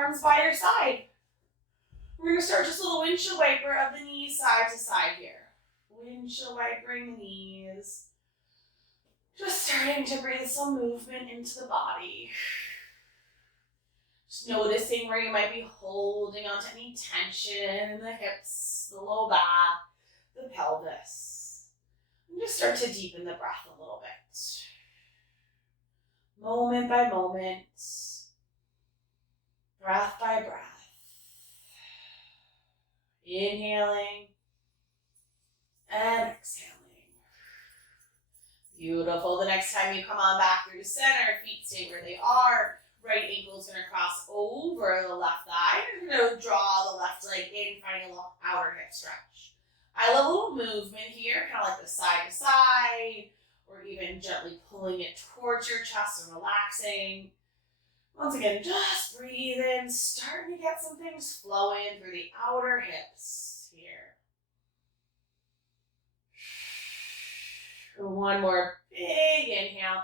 arms by your side. We're going to start just a little windshield wiper of the knees side to side here. Windshield wipering the knees. Just starting to breathe some movement into the body. Just noticing where you might be holding onto any tension in the hips, the low back, the pelvis. And just start to deepen the breath a little bit. Moment by moment, breath by breath. Inhaling and exhaling. Beautiful. The next time you come on back through center, feet stay where they are. Right ankle is going to cross over the left thigh. You're going to draw the left leg in, finding a little outer hip stretch. I love a little movement here, kind of like the side to side, or even gently pulling it towards your chest and relaxing. Once again, just breathe in, starting to get some things flowing through the outer hips here. One more big inhale.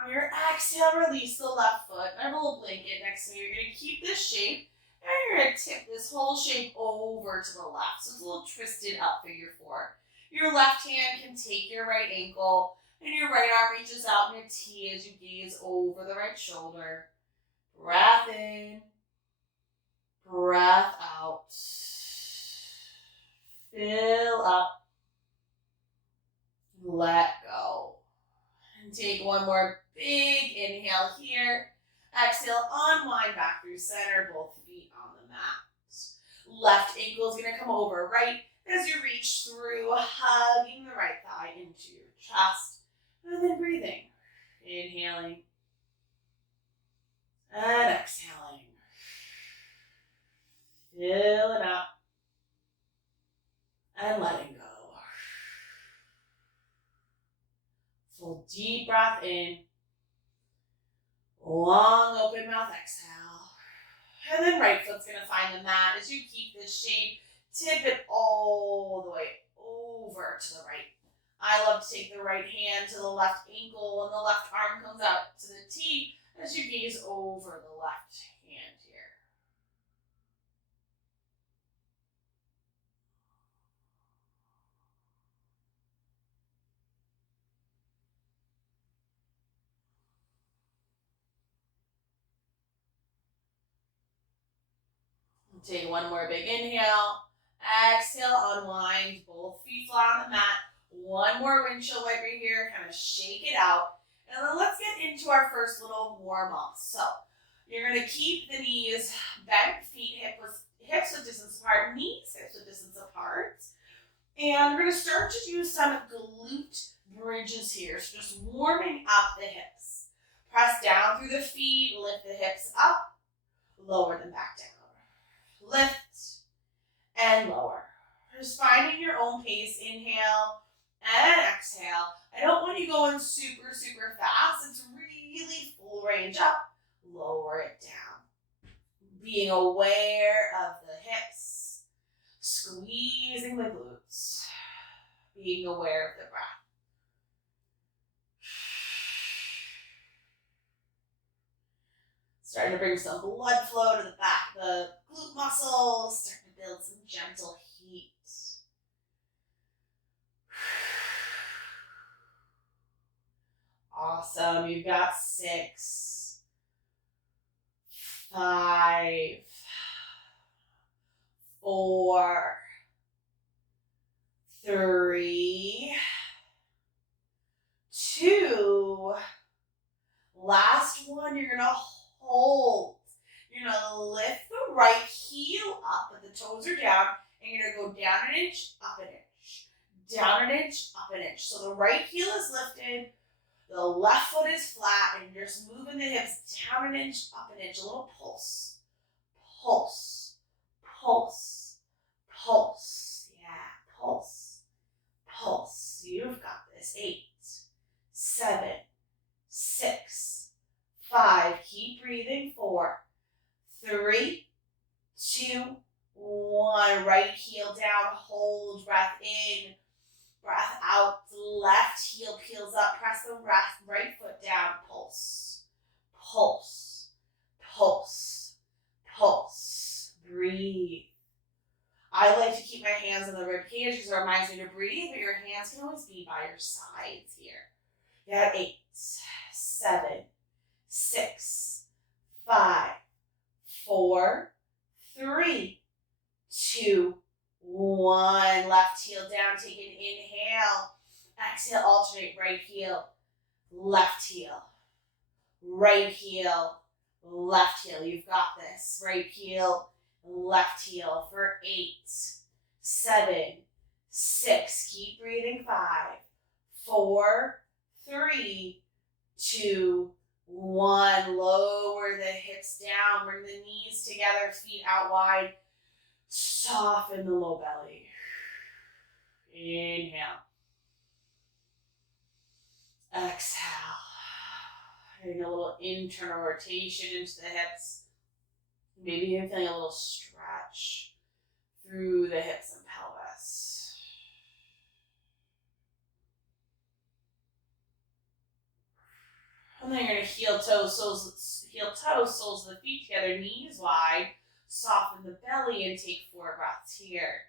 On your exhale, release the left foot. I have a little blanket next to me. You're going to keep this shape, and you're going to tip this whole shape over to the left. So it's a little twisted up figure four. Your left hand can take your right ankle, and your right arm reaches out in a T as you gaze over the right shoulder. Breath in, breath out. Fill up, let go. And take one more big inhale here. Exhale, unwind back through center, both feet on the mat. Left ankle is going to come over right as you reach through, hugging the right thigh into your chest. And then breathing. Inhaling. And exhaling. Filling up. And letting go. Full deep breath in. Long open mouth exhale. And then right foot's going to find the mat as you keep this shape. Tip it all the way over to the right. I love to take the right hand to the left ankle and the left arm comes out to the T as you gaze over the left hand here. Take one more big inhale. Exhale, unwind, both feet flat on the mat. One more windshield wiper here, kind of shake it out. And then let's get into our first little warm up. So you're going to keep the knees bent, feet hips with distance apart, knees hips with distance apart. And we're going to start to do some glute bridges here. So just warming up the hips. Press down through the feet, lift the hips up, lower them back down. Lift and lower. Just finding your own pace. Inhale and exhale. I don't want you going super, super fast. It's really full range up. Lower it down. Being aware of the hips. Squeezing the glutes. Being aware of the breath. Starting to bring some blood flow to the back of the glute muscles. Starting to build some gentle heat. Awesome. You've got 6, 5, 4, 3, 2. Last one, you're going to hold. You're going to lift the right heel up, but the toes are down, and you're going to go down an inch, up an inch. Down an inch, up an inch. So the right heel is lifted, the left foot is flat, and you're just moving the hips down an inch, up an inch. A little pulse. Pulse. Pulse. Pulse. Yeah, pulse. Pulse. You've got this. 8, 7, 6, 5. Keep breathing. 4, 3, 2, 1. Right heel down. Hold. Breath in. Breath out. Left heel peels up. Press the right foot down. Pulse. Pulse. Pulse. I like to keep my hands on the rib cage because it reminds me to breathe, but your hands can always be by your sides here. You got 8, 7, 6, 5, 4, 3, 2, 1. Left heel down, take an inhale. Exhale, alternate right heel, left heel, right heel, left heel. You've got this. Right heel, left heel for 8, 7, 6. Keep breathing. 5, 4, 3, 2, 1. Lower the hips down. Bring the knees together, feet out wide. Soften the low belly. Inhale. Exhale. Getting a little internal rotation into the hips. Maybe even feeling a little stretch through the hips and pelvis. And then you're going to heel toe, soles of the feet together, knees wide. Soften the belly and take 4 breaths here.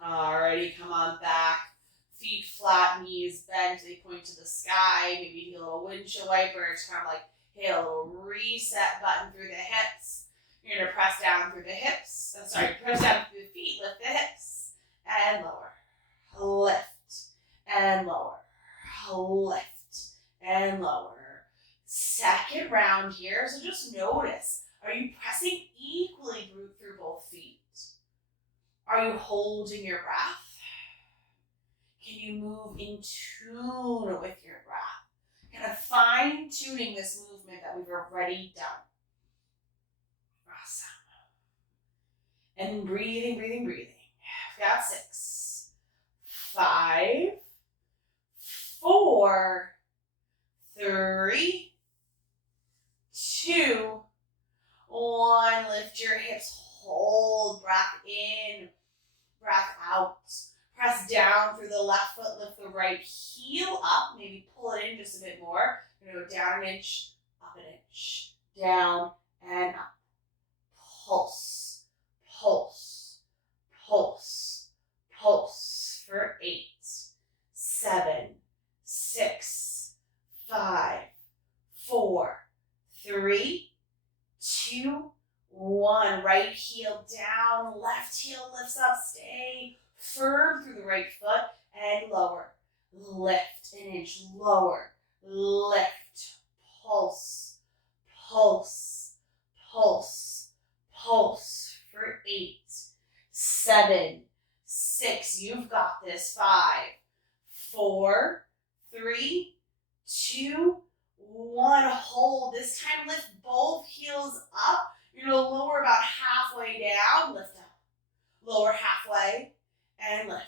Alrighty, come on back. Feet flat, knees bent, they point to the sky. Maybe you do a little windshield wiper. It's kind of like, hit a little reset button through the hips. You're going to press down through the hips. Press down through the feet, lift the hips, and lower. Lift, and lower. Lift, and lower. Second round here, so just notice, are you pressing equally through both feet? Are you holding your breath? Can you move in tune with your breath? Kind of fine-tuning this movement that we've already done. Awesome. And breathing, breathing, breathing. We've got 6, 5, 4, 3, 2, 1. Lift your hips, hold, breath in, breath out. Press down through the left foot, lift the right heel up, maybe pull it in just a bit more. We're going to go down an inch, up an inch, down and up. Pulse, pulse, pulse, pulse for 8, 7, 6, 5, 4, 3, 2, 1. Right heel down, left heel lifts up, stay firm through the right foot and lower. Lift an inch, lower, lift, pulse, pulse, pulse, pulse for 8, 7, 6. You've got this. 5, 4, 3, 2, 1. Hold. This time lift both heels up. You're going to lower about halfway down. Lift up. Lower halfway and lift.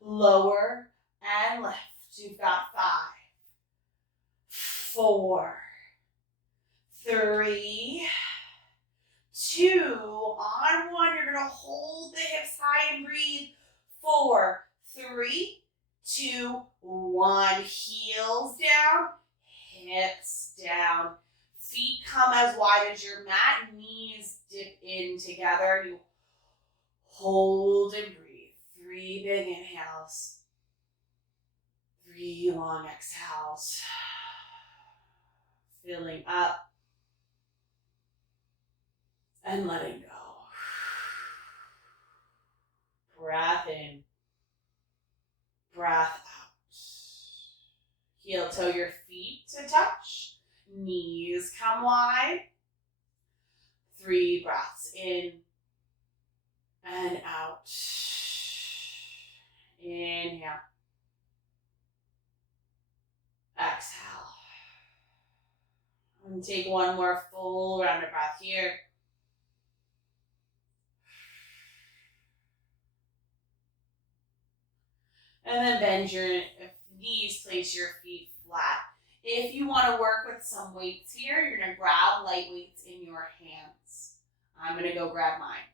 Lower and lift. You've got 5, 4, 3, 2. On 1, you're going to hold the hips high and breathe. 4, 3, 2, 1. Heels down, hips down. Feet come as wide as your mat. Knees dip in together. You hold and breathe. 3 big inhales. 3 long exhales. Filling up and letting go. Breath in. Breath out. Heel toe your feet to touch. Knees come wide. 3 breaths in and out. Inhale. Exhale. And take one more full round of breath here. And then bend your knees, place your feet flat. If you want to work with some weights here, you're going to grab light weights in your hands. I'm going to go grab mine.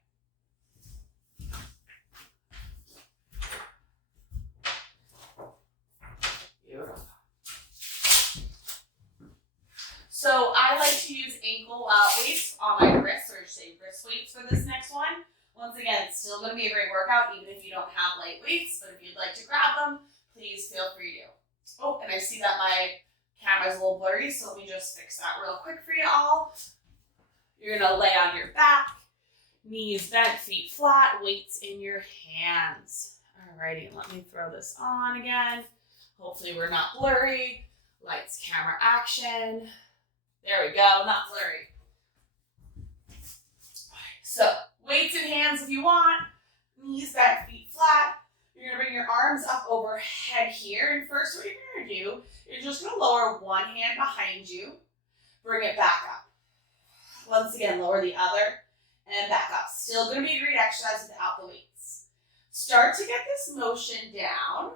So I like to use ankle weights on my wrists, or say wrist weights for this next one. Once again, it's still going to be a great workout, even if you don't have light weights, but if you'd like to grab them, please feel free to. Oh, and I see that my camera's a little blurry, so let me just fix that real quick for you all. You're going to lay on your back, knees bent, feet flat, weights in your hands. Alrighty, and let me throw this on again. Hopefully we're not blurry. Lights, camera, action. There we go, not blurry. So, weights in hands if you want. Knees bent, feet flat. You're going to bring your arms up overhead here. And first what you're going to do is just going to lower one hand behind you. Bring it back up. Once again, lower the other and back up. Still going to be a great exercise without the weights. Start to get this motion down.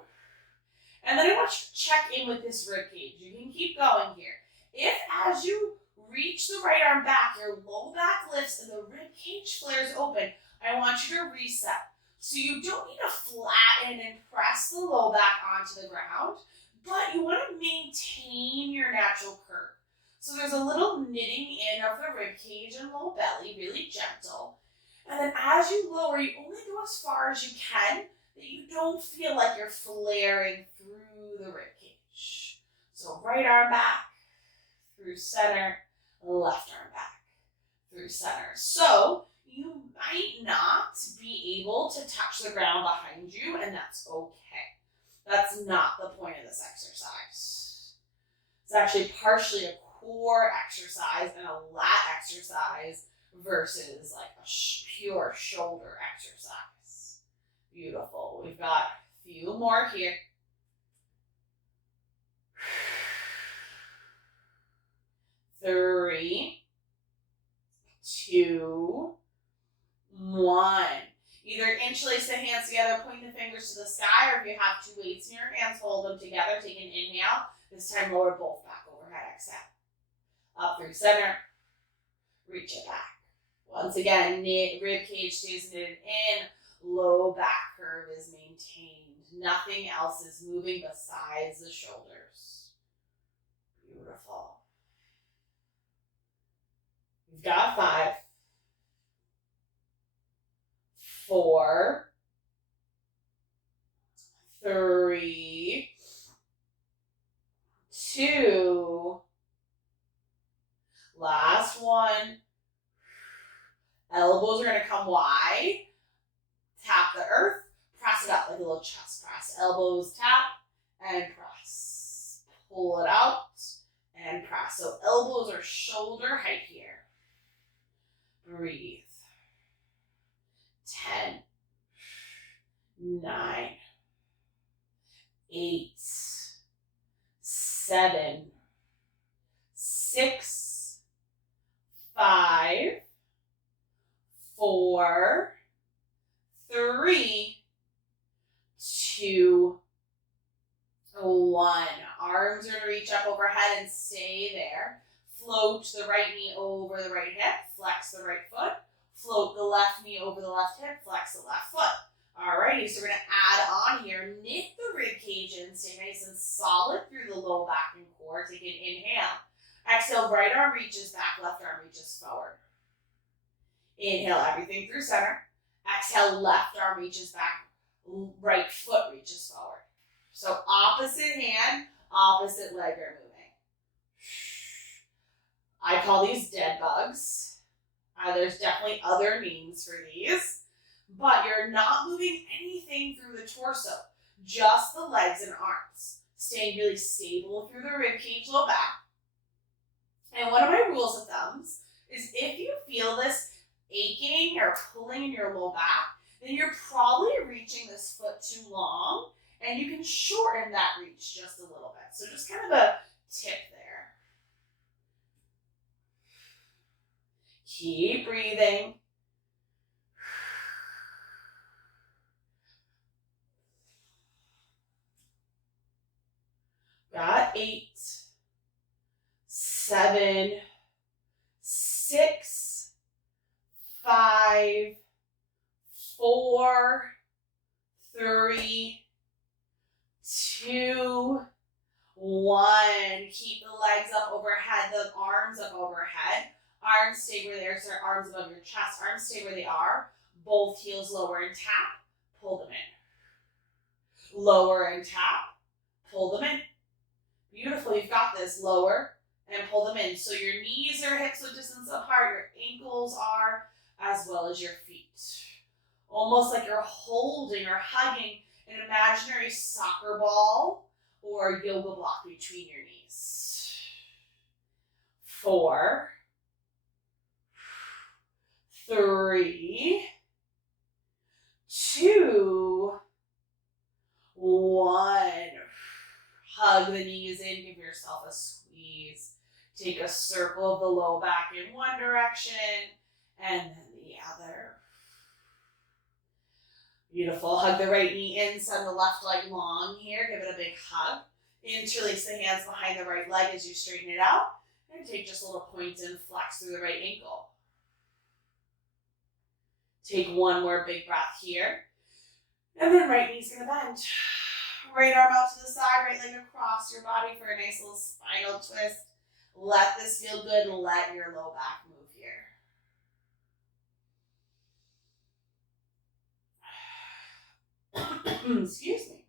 And then I want you to check in with this rib cage. You can keep going here. If as you reach the right arm back, your low back lifts and the rib cage flares open, I want you to reset. So you don't need to flatten and press the low back onto the ground, but you want to maintain your natural curve. So there's a little knitting in of the rib cage and low belly, really gentle. And then as you lower, you only go as far as you can, that you don't feel like you're flaring through the rib cage. So right arm back, through center, left arm back, through center. So you might not be able to touch the ground behind you, and that's okay. That's not the point of this exercise. It's actually partially a core exercise and a lat exercise versus like a pure shoulder exercise. Beautiful. We've got a few more here. 3, 2, 1. Either interlace the hands together, point the fingers to the sky, or if you have 2 weights in your hands, hold them together. Take an inhale. This time lower both back overhead. Exhale. Up through center. Reach it back. Once again, rib cage stays knitted in. Low back curve is maintained. Nothing else is moving besides the shoulders. Beautiful. We've got 5, 4, 3, 2, last one. Elbows are going to come wide. Tap the earth. Press it up like a little chest press. Elbows tap and press. Pull it out and press. So elbows are shoulder height here. Breathe. 10, 9, 8, 7, 6, 5, 4, 3, 2, 1. Arms are going to reach up overhead and stay there. Float the right knee over the right hip. Flex the right foot. Float the left knee over the left hip. Flex the left foot. Alrighty, so we're going to add on here. Knit the rib cage in. Stay nice and solid through the low back and core. Take an inhale. Exhale, right arm reaches back. Left arm reaches forward. Inhale, everything through center. Exhale, left arm reaches back. Right foot reaches forward. So opposite hand, opposite leg are moving. I call these dead bugs. There's definitely other names for these, but you're not moving anything through the torso, just the legs and arms. Staying really stable through the rib cage, low back. And one of my rules of thumbs is if you feel this aching or pulling in your low back, then you're probably reaching this foot too long, and you can shorten that reach just a little bit. So just kind of a tip there. Keep breathing. Got 8, 7, 6, 5, 4, 3, 2, 1. Keep the legs up overhead, the arms up overhead. Arms stay where they are, so arms above your chest. Arms stay where they are. Both heels lower and tap. Pull them in. Lower and tap. Pull them in. Beautiful, you've got this. Lower and pull them in. So your knees are hips width distance apart. Your ankles are, as well as your feet. Almost like you're holding or hugging an imaginary soccer ball or yoga block between your knees. 4, 3, 2, 1. Hug the knees in, give yourself a squeeze. Take a circle of the low back in one direction and then the other. Beautiful. Hug the right knee in, send the left leg long here. Give it a big hug. Interlace the hands behind the right leg as you straighten it out. And take just a little point and flex through the right ankle. Take one more big breath here. And then right knee's going to bend. Right arm out to the side, right leg across your body for a nice little spinal twist. Let this feel good. Let your low back move here. Excuse me.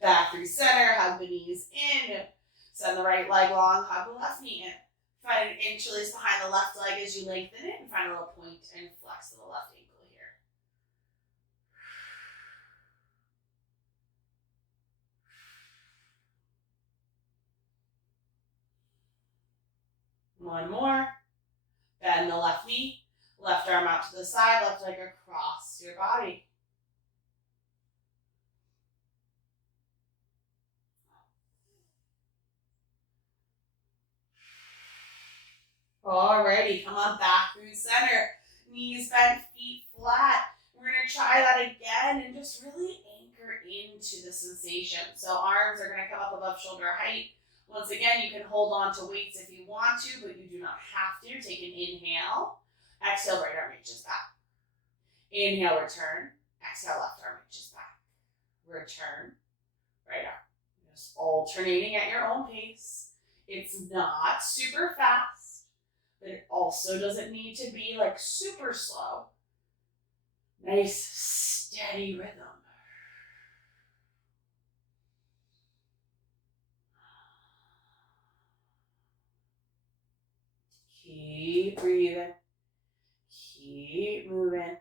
Back through center, hug the knees in. Send the right leg long, hug the left knee in. Find an interlace behind the left leg as you lengthen it, and find a little point and flex to the left ankle here. One more. Bend the left knee, left arm out to the side, left leg across your body. Alrighty, come on back through center. Knees bent, feet flat. We're going to try that again and just really anchor into the sensation. So arms are going to come up above shoulder height. Once again, you can hold on to weights if you want to, but you do not have to. Take an inhale. Exhale, right arm reaches back. Inhale, return. Exhale, left arm reaches back. Return, right arm. Just alternating at your own pace. It's not super fast, but it also doesn't need to be like super slow. Nice, steady rhythm. Keep breathing. Keep moving.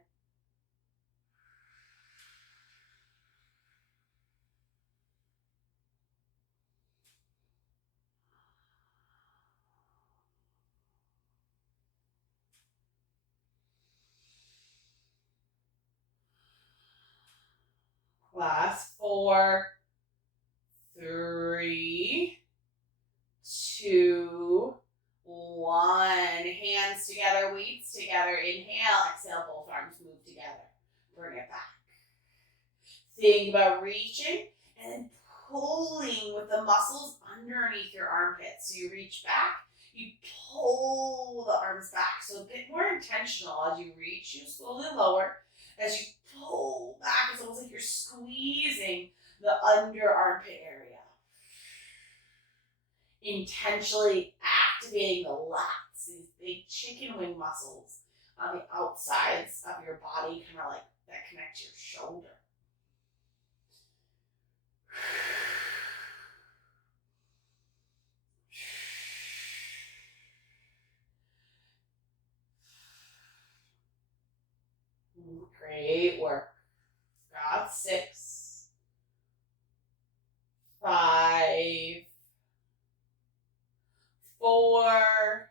Last 4, 3, 2, 1. Hands together, weights together. Inhale, exhale, both arms move together. Bring it back. Think about reaching and pulling with the muscles underneath your armpits. So you reach back, you pull the arms back. So a bit more intentional as you reach, you slowly lower. As you pull back, it's almost like you're squeezing the under armpit area. Intentionally activating the lats, these big chicken wing muscles on the outsides of your body, kind of like that connect to your shoulder. Great work. Got 6, 5, 4,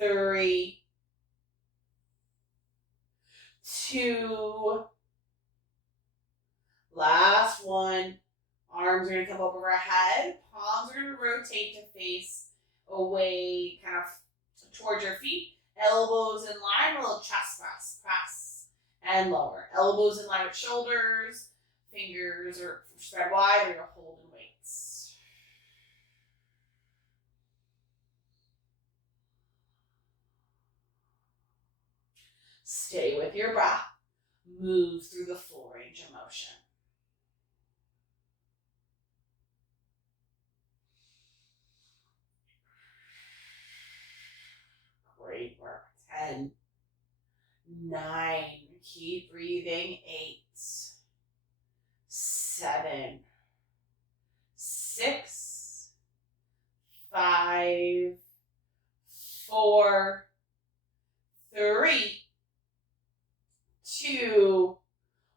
3, 2, last 1. Arms are going to come up overhead. Palms are going to rotate to face away, kind of towards your feet. Elbows in line, a little chest press, press, and lower. Elbows in line with shoulders. Fingers are spread wide, or you're holding weights. Stay with your breath. move through the full range of motion. Great work. 10, 9, keep breathing. 8, 7, 6, 5, 4, 3, 2,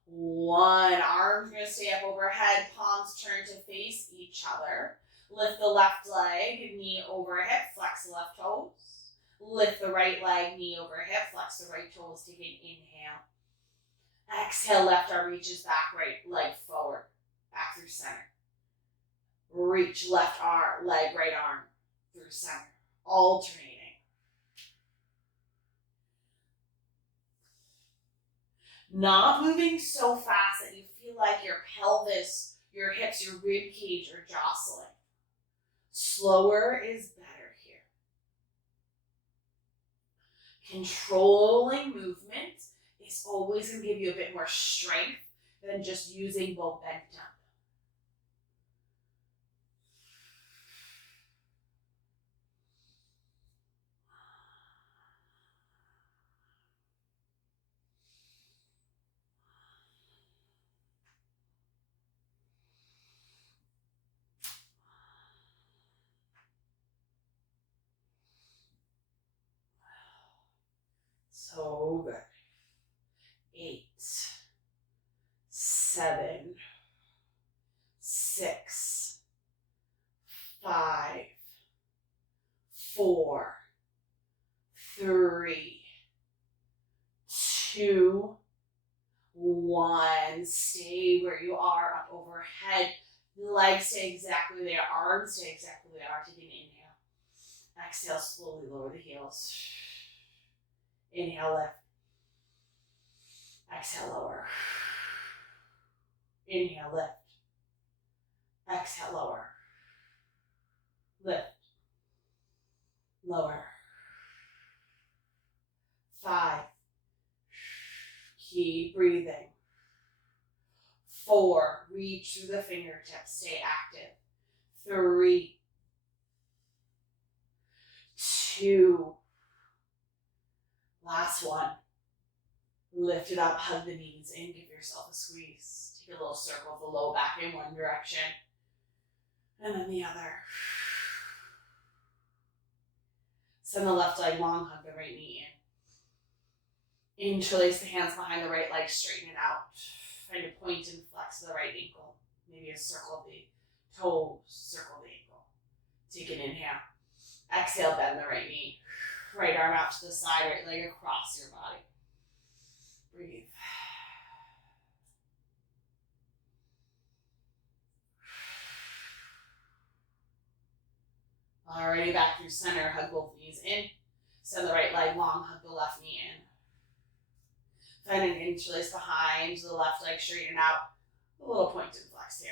1. Arms are going to stay up overhead, palms turn to face each other. Lift the left leg, knee over hip, flex the left toes. Lift the right leg, knee over hip, flex the right toes, take an inhale. Exhale, left arm reaches back, right leg forward, back through center. Reach left arm, leg, right arm through center, alternating. Not moving so fast that you feel like your pelvis, your hips, your rib cage are jostling. Slower is better here. Controlling movement is always going to give you a bit more strength than just using momentum. So good. 8, 7, 6, 5, 4, 3, 2, 1. Stay where you are, up overhead. Legs stay exactly where they are. Arms stay exactly where they are. Take an inhale. Exhale, slowly lower the heels. Inhale, lift. Exhale, lower. Inhale, lift. Exhale, lower. Lift. Lower. 5. Keep breathing. 4. Reach through the fingertips. Stay active. 3. 2. Last one. Lift it up, hug the knees in, give yourself a squeeze. Take a little circle of the low back in one direction, and then the other. Send the left leg long, hug the right knee in. Interlace the hands behind the right leg, straighten it out. Find a point and flex the right ankle. Maybe a circle of the toes, circle the ankle. Take an inhale. Exhale, bend the right knee. Right arm out to the side, right leg across your body. Breathe. Alrighty, back through center, hug both knees in. Send the right leg long, hug the left knee in. Find an interlace behind the left leg, straighten out. A little point and flex here.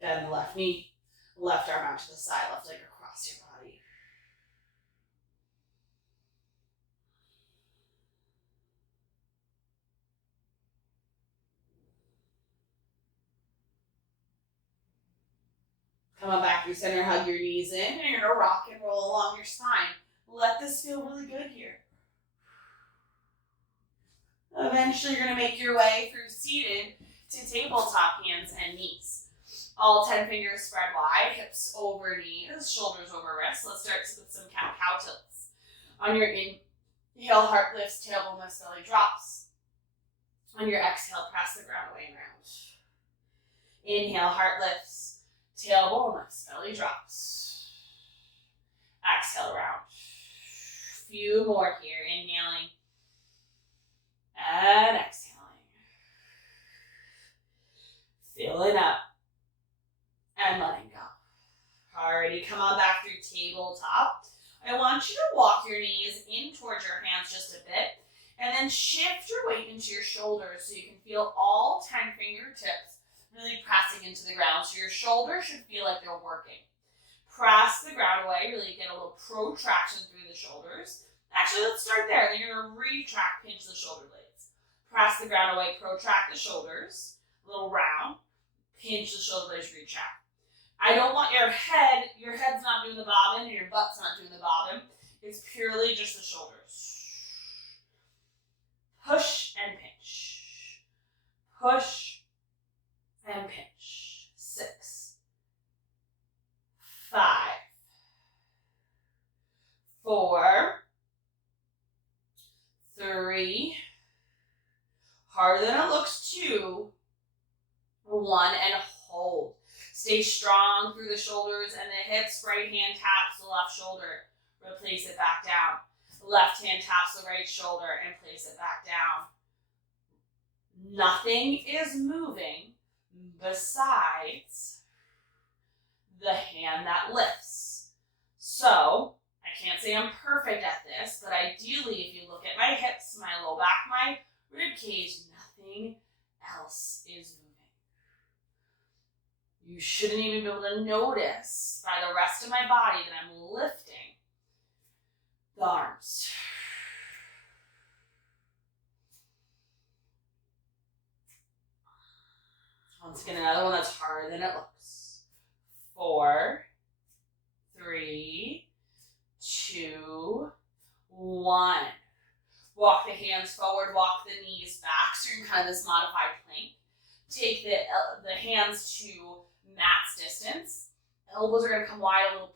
Bend the left knee, left arm out to the side, left leg across your body. Come on back through center, hug your knees in, and you're gonna rock and roll along your spine. Let this feel really good here. Eventually you're gonna make your way through seated to tabletop, hands and knees. All 10 fingers spread wide, hips over knees, shoulders over wrists. Let's start with some cat-cow tilts. On your inhale, heart lifts, tailbone lifts, belly drops. On your exhale, press the ground away and round. Inhale, heart lifts, tailbone lifts, belly drops. Exhale, round. Few more here. Inhaling and exhaling. Filling up and letting go. Alrighty, come on back through tabletop. I want you to walk your knees in towards your hands just a bit, and then shift your weight into your shoulders so you can feel all 10 fingertips really pressing into the ground. So your shoulders should feel like they're working. Press the ground away, really get a little protraction through the shoulders. Actually, let's start there. Then you're going to retract, pinch the shoulder blades. Press the ground away, protract the shoulders, a little round, pinch the shoulder blades, retract. I don't want your head's not doing the bobbin, and your butt's not doing the bobbin. It's purely just the shoulders. Push and pinch. Push and pinch. 6, 5, 4, 3, harder than it looks, 2, 1, and hold. Stay strong through the shoulders and the hips. Right hand taps the left shoulder. Replace it back down. Left hand taps the right shoulder and place it back down. Nothing is moving besides the hand that lifts. So, I can't say I'm perfect at this, but ideally, if you look at my hips, my low back, my rib cage, nothing else is moving. You shouldn't even be able to notice by the rest of my body that I'm lifting the arms. Once again, another one that's harder than it looks. 4, 3, 2, 1. Walk the hands forward, walk the knees back. So you're in kind of this modified plank. Take the hands to mat's distance. Elbows are going to come wide, a little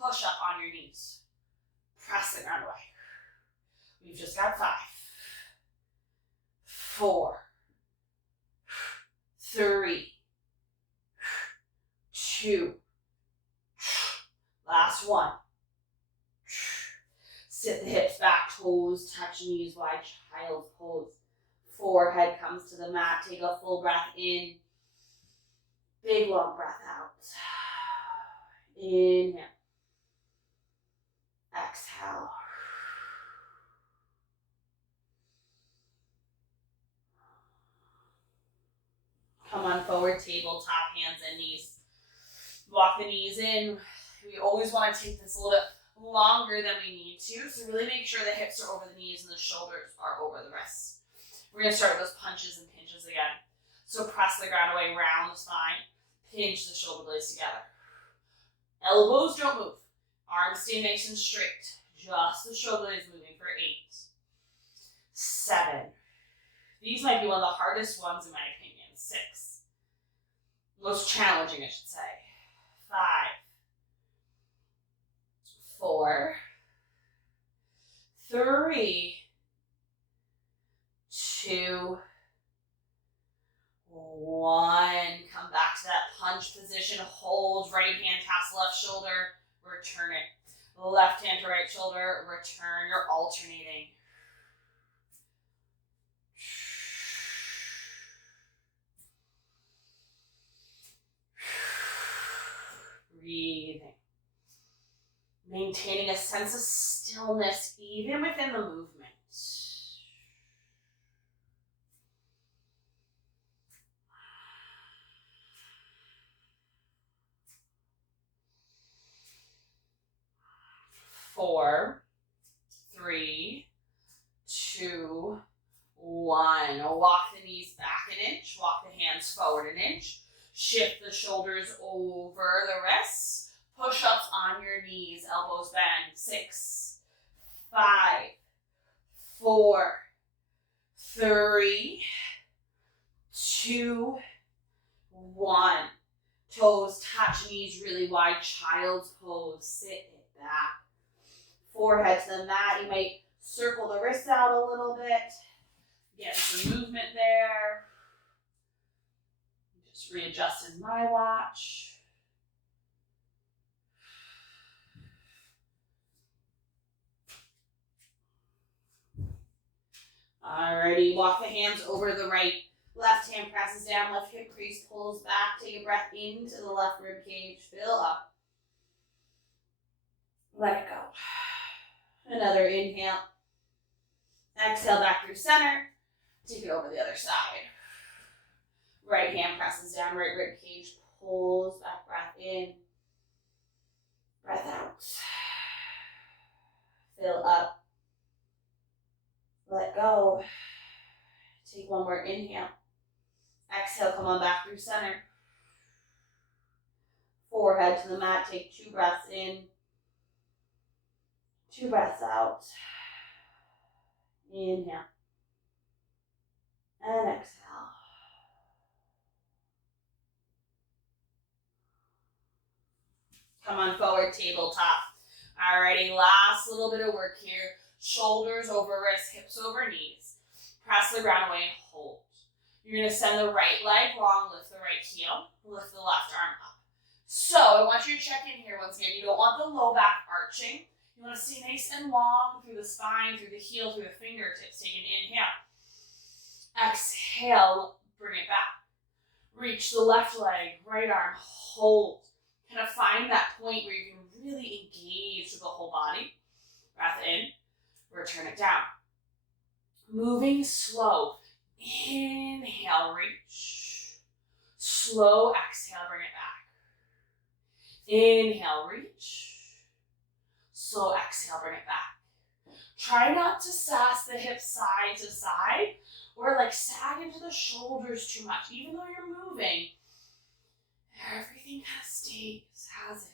push up on your knees. Press the ground away. We've just got 5, 4, 3, 2, last 1. Sit the hips back, toes touch knees wide, child's pose. Forehead comes to the mat. Take a full breath in. Big long breath out. Inhale. Exhale. Come on forward, tabletop, hands and knees. Walk the knees in. We always want to take this a little bit longer than we need to, so really make sure the hips are over the knees and the shoulders are over the wrists. We're going to start with those punches and pinches again. So press the ground away, round the spine, pinch the shoulder blades together. Elbows don't move. Arms stay nice and straight. Just the shoulder blades moving for 8, 7. These might be one of the hardest ones in my opinion. 6. Most challenging, I should say. 5, 4, 3, 2, 1. Come back to that punch position. Hold. Right hand taps left shoulder. Return it. Left hand to right shoulder. Return. You're alternating. Breathing. Maintaining a sense of stillness even within the movement. 4, 3, 2, 1. Walk the knees back an inch. Walk the hands forward an inch. Shift the shoulders over the wrists. Push-ups on your knees. Elbows bend. 6, 5, 4, 3, 2, 1. Toes touch knees really wide. Child's pose. Sit it back. Forehead to the mat. You might circle the wrists out a little bit. Get some movement there. Just readjusted my watch. Alrighty, walk the hands over the right. Left hand presses down, left hip crease pulls back. Take a breath into the left rib cage. Fill up. Let it go. Another inhale. Exhale back through center. Take it over the other side. Right hand presses down, right rib cage pulls back, breath in. Breath out. Fill up. Let go. Take one more inhale. Exhale, come on back through center. Forehead to the mat, take 2 breaths in. 2 breaths out. Inhale. And exhale. Come on forward, tabletop. Alrighty, last little bit of work here. Shoulders over wrists, hips over knees. Press the ground away and hold. You're going to send the right leg long, lift the right heel, lift the left arm up. So I want you to check in here once again. You don't want the low back arching. You want to stay nice and long through the spine, through the heel, through the fingertips. Take an inhale. Exhale, bring it back. Reach the left leg, right arm, hold. Kind of find that point where you can really engage with the whole body. Breath in, return it down. Moving slow. Inhale, reach. Slow exhale, bring it back. Inhale, reach. Slow exhale, bring it back. Try not to sass the hips side to side or like sag into the shoulders too much. Even though you're moving, everything kind of stays as is.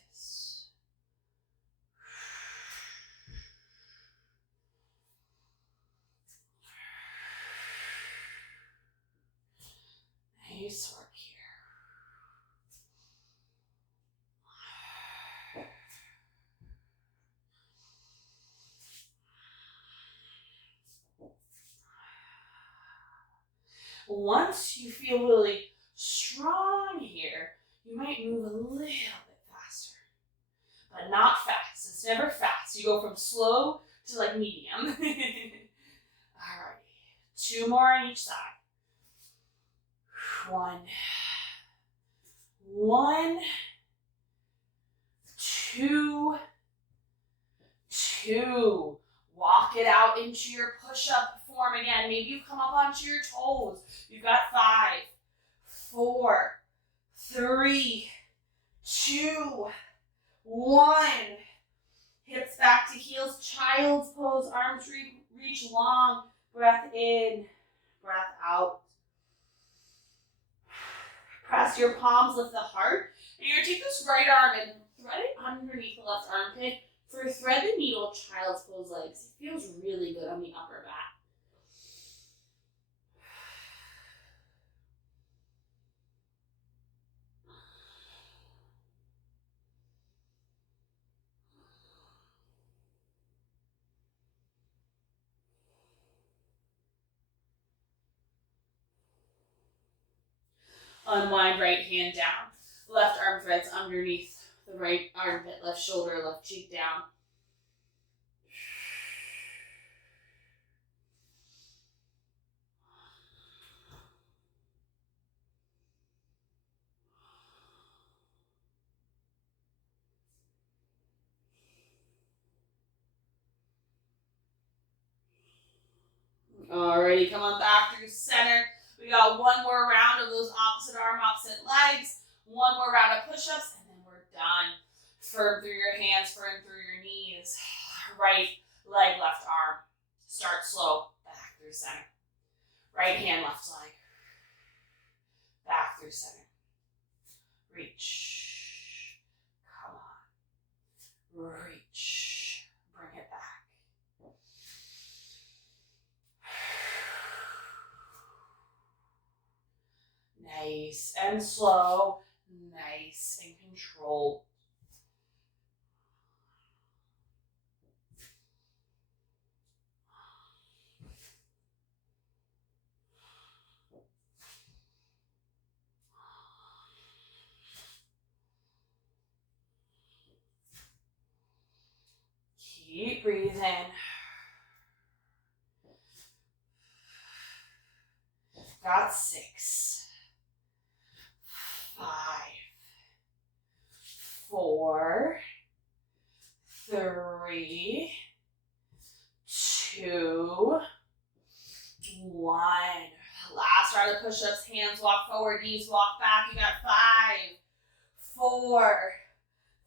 Nice work here. Once you feel really strong here, you might move a little bit faster, but not fast. It's never fast. You go from slow to like medium. Alrighty, 2 more on each side. 1, 2, 2. Walk it out into your push-up form again. Maybe you've come up onto your toes. You've got 5, 4, 3, 2, 1. Hips back to heels. Child's pose. Arms reach long. Breath in. Breath out. Press your palms, lift the heart. And you're going to take this right arm and thread it underneath the left armpit. For thread the needle, child's pose legs. It feels really good on the upper back. Unwind right hand down. Left arm threads underneath the right armpit, left shoulder, left cheek down. Alrighty, come on back through center. We got 1 more round of those opposite arm, opposite legs. 1 more round of push-ups, and then we're done. Firm through your hands, firm through your knees. Right leg, left arm. Start slow, back through center. Right hand, left leg. Back through center. Reach. Come on. Reach. Bring it back. Nice and slow, nice and controlled. Keep breathing. Got 6, 5, 4, 3, 2, 1. Last round of push-ups. Hands walk forward, knees walk back. You got 5, 4,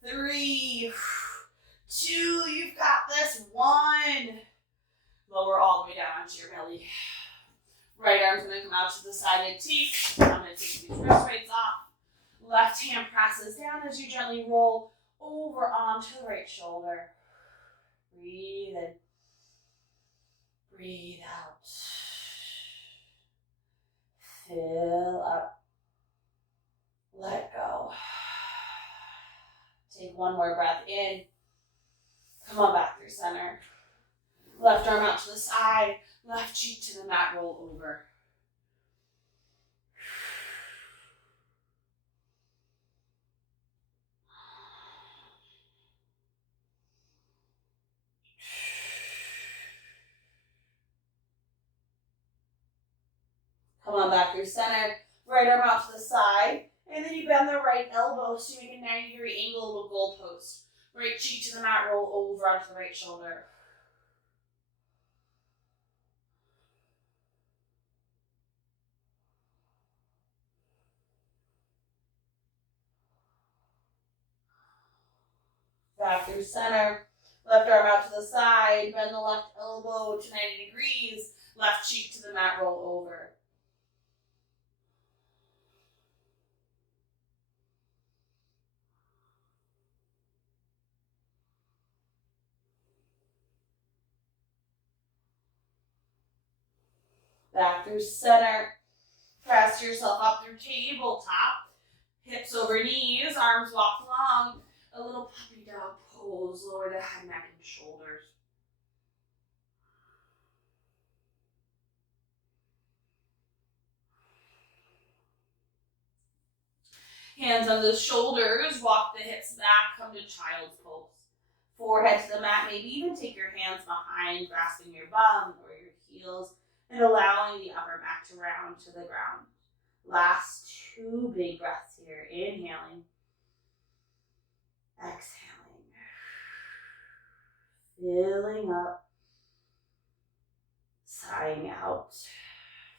3, 2, you've got this, 1. Lower all the way down onto your belly. Right arm's gonna come out to the side teeth. I'm gonna take these wrist weights off. Left hand presses down as you gently roll over onto the right shoulder. Breathe in. Breathe out. Fill up. Let go. Take one more breath in. Come on back through center. Left arm out to the side. Left cheek to the mat, roll over. Come on back through center. Right arm out to the side. And then you bend the right elbow so you make a 90-degree angle, little goalpost. Right cheek to the mat, roll over onto the right shoulder. Back through center. Left arm out to the side. Bend the left elbow to 90 degrees. Left cheek to the mat, roll over. Back through center. Press yourself up through tabletop. Hips over knees, arms walk long. A little puppy dog pose. Lower the head, neck, and shoulders. Hands on the shoulders, walk the hips back, come to child's pose. Forehead to the mat, maybe even take your hands behind, grasping your bum or your heels, and allowing the upper back to round to the ground. Last 2 big breaths here. Inhaling. Exhaling. Filling up. Sighing out.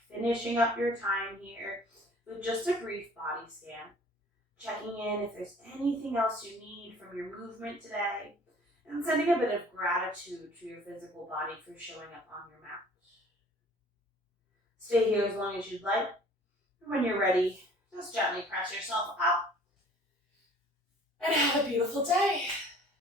Finishing up your time here with just a brief body scan. Checking in if there's anything else you need from your movement today. And sending a bit of gratitude to your physical body for showing up on your mat. Stay here as long as you'd like. And when you're ready, just gently press yourself out. And have a beautiful day.